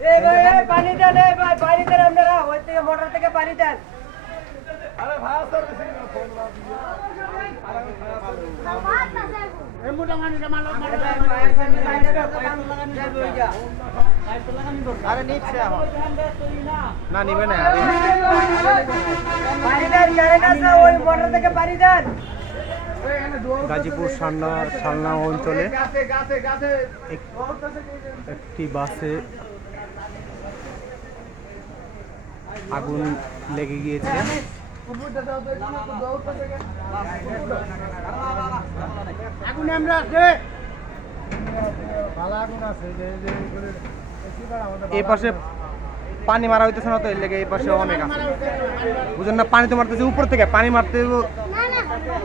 এই ভাই এই পানি দেন এই ভাই পানি দেন আপনারা। ওই থেকে মোটর থেকে পানি দেন। আরে নিচ্ছে এখন না নিবে না আরে। পানি দেন কারেন্ট আছে ওই মোটর থেকে পানি দেন। গাজীপুর সালনা সালনা অঞ্চলে একটি বাসে আগুন লেগে গিয়েছে। আগুন আমরা আছে। এই পাশে পানি মারা হইতেছে না তো এর লেগে এই পাশে অনেক আছে। বুঝেন না পানি তো মারতেছে উপর থেকে পানি মারতে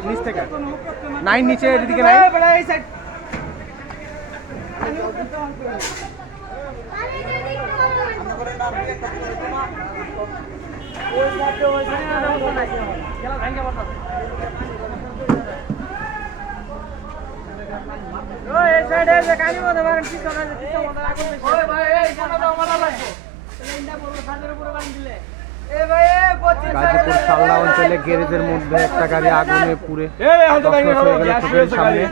নিচ থেকে। নাই নিচে এদিকে নাই। এই সাইডে গাজীপুর সালনা অঞ্চলে গ্যারেজের মধ্যে একটা গাড়ি আগুনে পুড়ে চোখের সামনে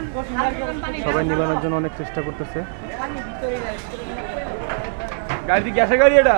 সবাই নিবানোর জন্য অনেক চেষ্টা করতেছে গাড়ি গ্যাসের গাড়ি এটা?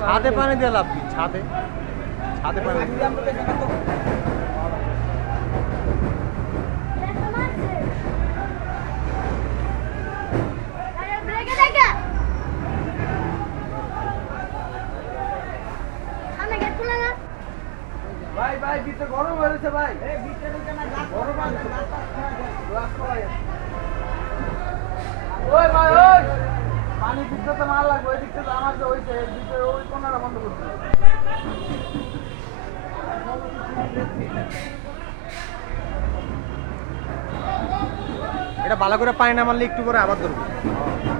ছাদে পানি দিয়ে লাভ কি? ছাদে? ছাদে পানি ভাই ভাই ভিতরে গরম হয়েছে ভাই। গরম। ওই ভাই ওই। পানি দিকটা তো মার লাগবে ওই দিকটা তো আমার যে হয়েছে ভিতরে ওই কোনাটা বন্ধ করতে এটা ভালো করে পানি না মারলে একটু করে আবার ধরবো। ঠিক